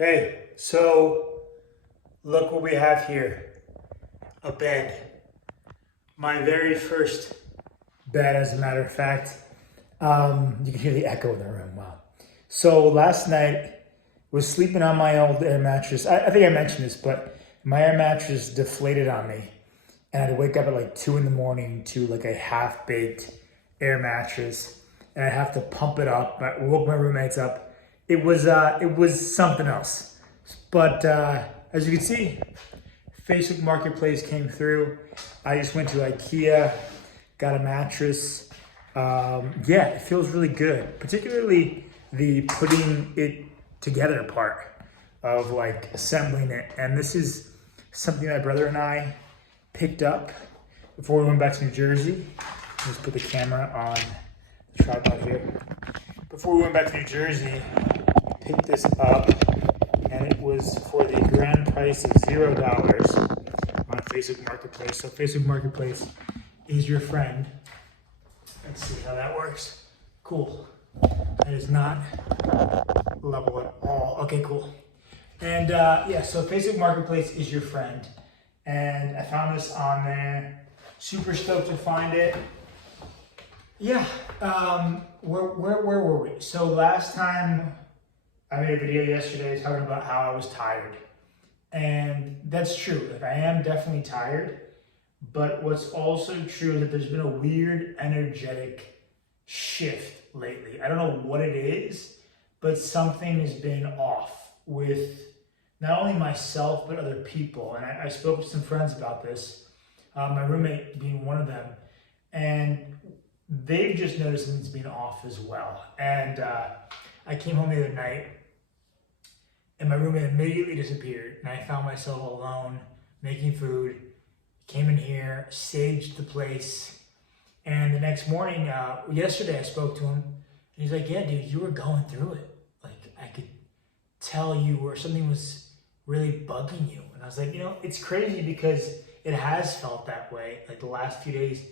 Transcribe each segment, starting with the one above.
Hey, so look what we have here. A bed. My very first bed, as a matter of fact. You can hear the echo in the room. Wow. So last night was sleeping on my old air mattress. I think I mentioned this, but my air mattress deflated on me, and I had to wake up at like 2 in the morning to like a half-baked air mattress, and I have to pump it up. I woke my roommates up. It was something else. But as you can see, Facebook Marketplace came through. I just went to IKEA, got a mattress. Yeah, it feels really good, particularly the putting it together part of like assembling it. And this is something my brother and I picked up before we went back to New Jersey. Let's put the camera on the tripod here. Before we went back to New Jersey, we picked this up, and it was for the grand price of $0 on Facebook Marketplace. So Facebook Marketplace is your friend. Let's see how that works. Cool. That is not level at all. Okay, cool. And yeah, so Facebook Marketplace is your friend. And I found this on there. Super stoked to find it. Yeah, where were we? So last time I made a video yesterday talking about how I was tired. And that's true. Like, I am definitely tired. But what's also true is that there's been a weird energetic shift lately. I don't know what it is, but something has been off with not only myself, but other people. And I spoke to some friends about this, my roommate being one of them. And they've just noticed something's been off as well. And I came home the other night, and my roommate immediately disappeared. And I found myself alone, making food. Came in here, saged the place, and the next morning, yesterday I spoke to him, and he's like, yeah, dude, you were going through it. Like, I could tell you where something was really bugging you. And I was like, it's crazy because it has felt that way. Like the last few days,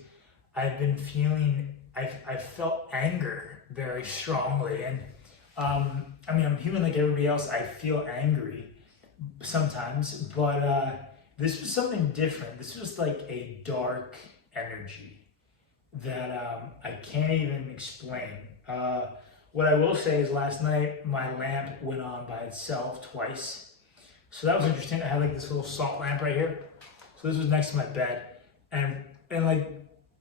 I've been feeling, I've felt anger very strongly. And I'm human like everybody else. I feel angry sometimes, but this was something different. This was like a dark energy that I can't even explain. What I will say is last night, my lamp went on by itself twice. So that was interesting. I had like this little salt lamp right here. So this was next to my bed. And like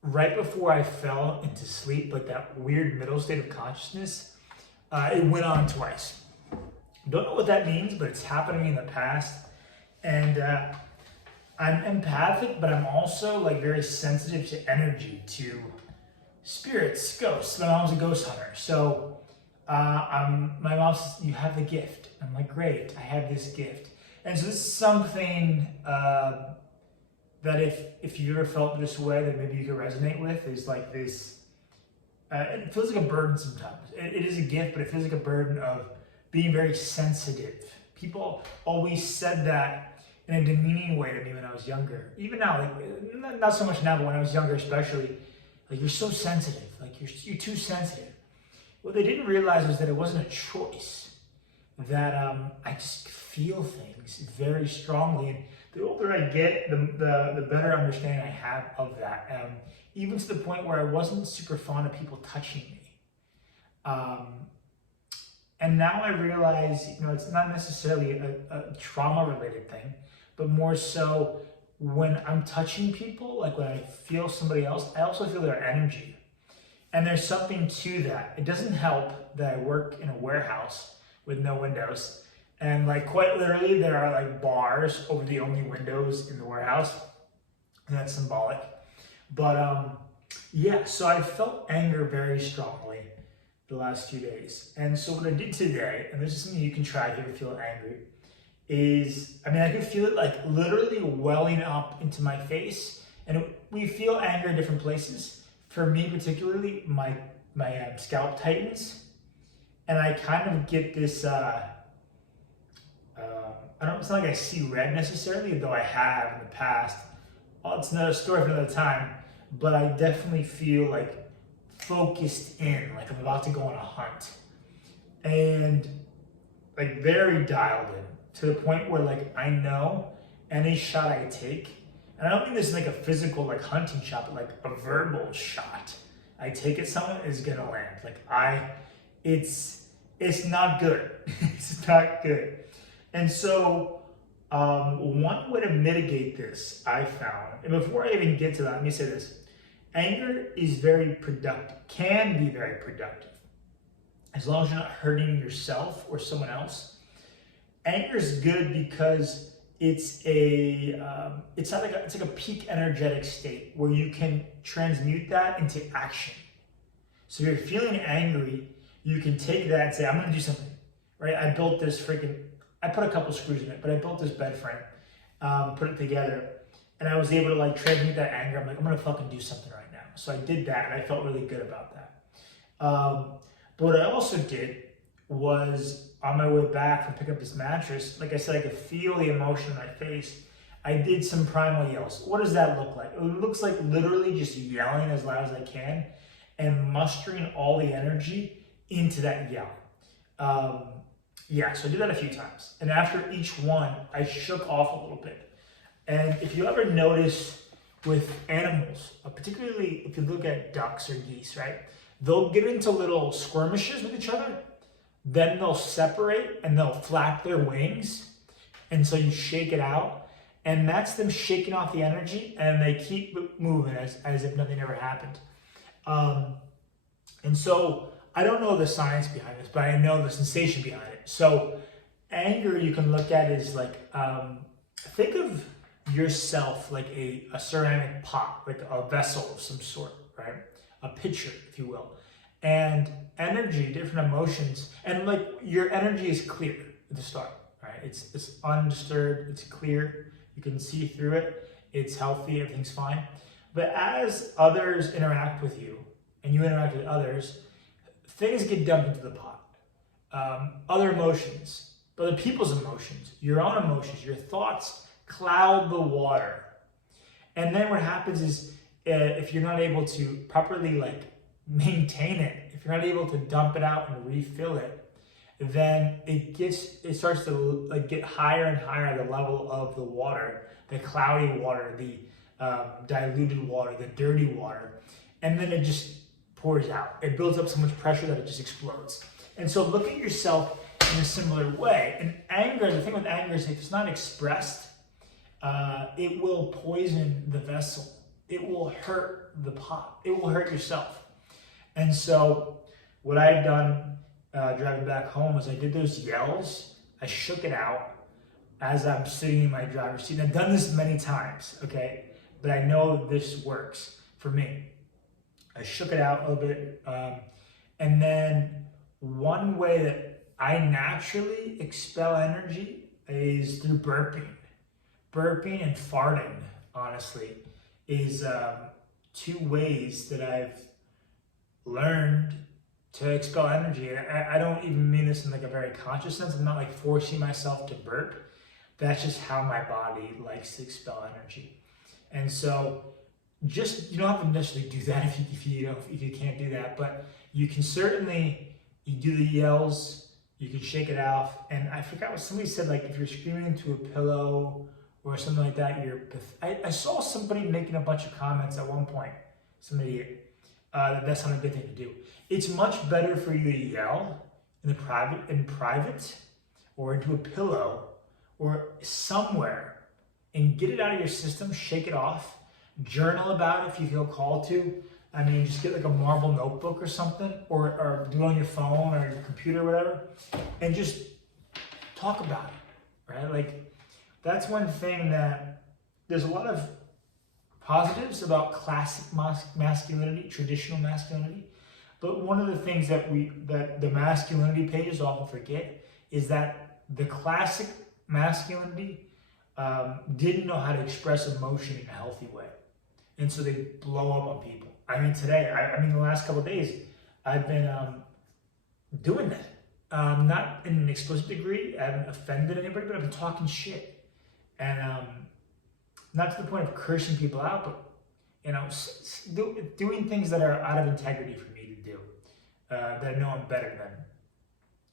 right before I fell into sleep, like that weird middle state of consciousness, it went on twice. Don't know what that means, but it's happened to me in the past. And I'm empathic, but I'm also like very sensitive to energy, to spirits, ghosts. My mom's a ghost hunter. So my mom says, you have the gift. I'm like, great, I have this gift. And so this is something that if you ever felt this way, that maybe you could resonate with, is like this, it feels like a burden sometimes. It is a gift, but it feels like a burden of being very sensitive. People always said that in a demeaning way to me when I was younger. Even now, like, not so much now, but when I was younger especially, like, you're so sensitive, like you're too sensitive. What they didn't realize was that it wasn't a choice, that I just feel things very strongly. And the older I get, the better understanding I have of that. Even to the point where I wasn't super fond of people touching me. And now I realize, it's not necessarily a trauma-related thing, but more so when I'm touching people, like when I feel somebody else, I also feel their energy. And there's something to that. It doesn't help that I work in a warehouse with no windows. And like quite literally, there are like bars over the only windows in the warehouse. And that's symbolic. But yeah, so I felt anger very strongly the last few days. And so what I did today, and this is something you can try if you feel angry, is, I could feel it like literally welling up into my face. And we feel anger in different places. For me particularly, my scalp tightens. And I kind of get this, it's not like I see red necessarily, though I have in the past. Well, it's another story for another time. But I definitely feel like focused in, like I'm about to go on a hunt. And like very dialed in to the point where like I know any shot I take, and I don't mean this in like a physical like hunting shot, but like a verbal shot I take at someone is gonna land. Like it's not good. It's not good. And so one way to mitigate this I found, and before I even get to that, let me say this. Anger is very productive, can be very productive, as long as you're not hurting yourself or someone else. Anger is good because it's like a peak energetic state where you can transmute that into action. So if you're feeling angry, you can take that and say, I'm gonna do something, right? I put a couple screws in it, but I built this bed frame, put it together, and I was able to like transmute that anger. I'm like, I'm gonna fucking do something right now. So I did that, and I felt really good about that. But what I also did was, on my way back from pick up this mattress, like I said, I could feel the emotion in my face. I did some primal yells. What does that look like? It looks like literally just yelling as loud as I can and mustering all the energy into that yell. So I did that a few times. And after each one, I shook off a little bit. And if you ever notice with animals, particularly if you look at ducks or geese, right? They'll get into little skirmishes with each other, then they'll separate and they'll flap their wings. And so you shake it out, and that's them shaking off the energy, and they keep moving as if nothing ever happened. And so I don't know the science behind this, but I know the sensation behind it. So anger you can look at is like, think of yourself like a ceramic pot, like a vessel of some sort, right? A pitcher, if you will. And energy, different emotions, and like your energy is clear at the start, right? It's undisturbed, it's clear, you can see through it, it's healthy, everything's fine. But as others interact with you, and you interact with others, things get dumped into the pot. Other emotions, other people's emotions, your own emotions, your thoughts cloud the water. And then what happens is, if you're not able to properly like maintain it, if you're not able to dump it out and refill it, then it starts to like get higher and higher the level of the water, the cloudy water, the diluted water, the dirty water, and then it just pours out. It builds up so much pressure that it just explodes. And so look at yourself in a similar way. And anger, the thing with anger is if it's not expressed, it will poison the vessel. It will hurt the pot. It will hurt yourself. And so what I had done driving back home was I did those yells. I shook it out as I'm sitting in my driver's seat. And I've done this many times, okay? But I know this works for me. I shook it out a little bit. And then one way that I naturally expel energy is through burping. Burping and farting, honestly, is two ways that I've learned to expel energy. I don't even mean this in like a very conscious sense. I'm not like forcing myself to burp. That's just how my body likes to expel energy. And so just, you don't have to necessarily do that if you can't do that, but you can certainly, you do the yells, you can shake it off. And I forgot what somebody said, like if you're screaming into a pillow or something like that, I saw somebody making a bunch of comments at one point, somebody, that's not a good thing to do. It's much better for you to yell in private or into a pillow or somewhere and get it out of your system, shake it off, journal about it if you feel called to. I mean, just get like a marble notebook or something, or do it on your phone or your computer or whatever, and just talk about it, right? Like, that's one thing that there's a lot of positives about classic masculinity, traditional masculinity, but one of the things that the masculinity pages often forget is that the classic masculinity didn't know how to express emotion in a healthy way. And so they blow up on people. I mean, today, the last couple of days, I've been doing that. Not in an explicit degree, I haven't offended anybody, but I've been talking shit. And not to the point of cursing people out, but, doing things that are out of integrity for me to do, that I know I'm better than.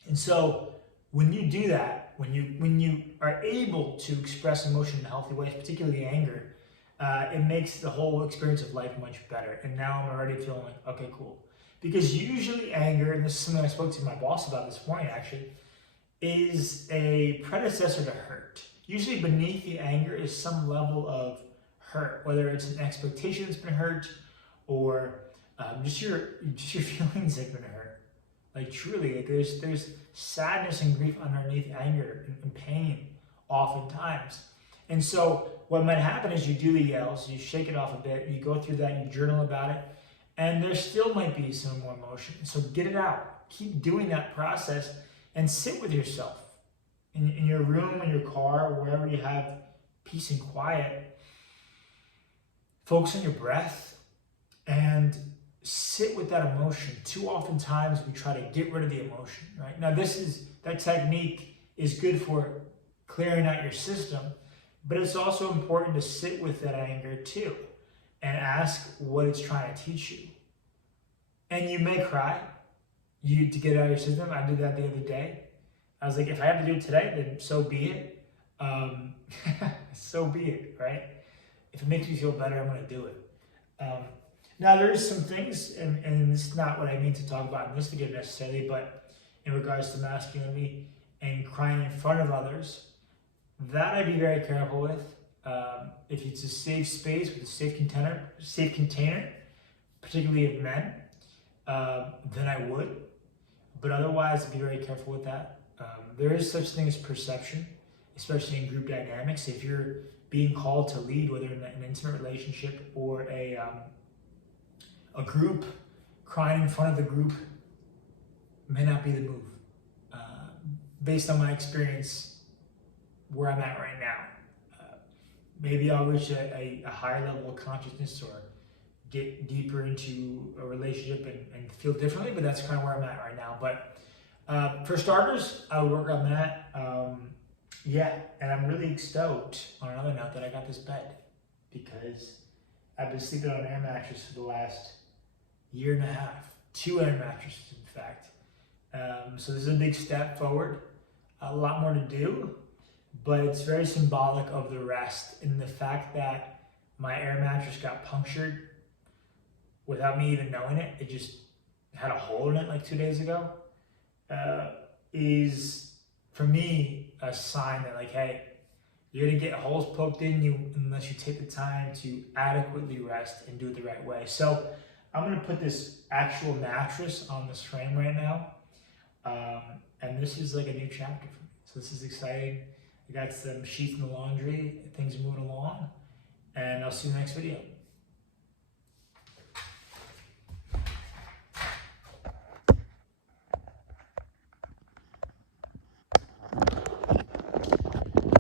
And so when you do that, when you are able to express emotion in a healthy way, particularly anger, it makes the whole experience of life much better. And now I'm already feeling like, okay, cool. Because usually anger, and this is something I spoke to my boss about this morning actually, is a predecessor to hurt. Usually beneath the anger is some level of hurt, whether it's an expectation that's been hurt or just your feelings have been hurt. Like truly, like there's sadness and grief underneath anger and pain oftentimes. And so what might happen is you do the yells, you shake it off a bit, you go through that, you journal about it, and there still might be some more emotion. So get it out. Keep doing that process and sit with yourself in your room, in your car, wherever you have peace and quiet. Focus on your breath and sit with that emotion. Too often times we try to get rid of the emotion, right? Now that technique is good for clearing out your system, but it's also important to sit with that anger too and ask what it's trying to teach you. And you may cry to get it out of your system. I did that the other day. I was like, if I have to do it today, then so be it. So be it, right? If it makes me feel better, I'm going to do it. Now, there is some things, and this is not what I mean to talk about in this video necessarily, but in regards to masculinity and crying in front of others, that I'd be very careful with. If it's a safe space with a safe container, particularly of men, then I would. But otherwise, be very careful with that. There is such thing as perception, especially in group dynamics. If you're being called to lead, whether in an intimate relationship or a group, crying in front of the group may not be the move. Based on my experience, where I'm at right now, maybe I'll reach a higher level of consciousness or get deeper into a relationship and feel differently, but that's kind of where I'm at right now. But for starters, I would work on that. Yeah, and I'm really stoked on another note that I got this bed because I've been sleeping on an air mattress for the last year and a half, 2 air mattresses in fact. So this is a big step forward, a lot more to do, but it's very symbolic of the rest in the fact that my air mattress got punctured without me even knowing it. It just had a hole in it like 2 days ago. Is for me a sign that like, hey, you're gonna get holes poked in you unless you take the time to adequately rest and do it the right way. So I'm gonna put this actual mattress on this frame right now. And this is like a new chapter for me. So this is exciting. I got some sheets in the laundry, things are moving along, and I'll see you in the next video.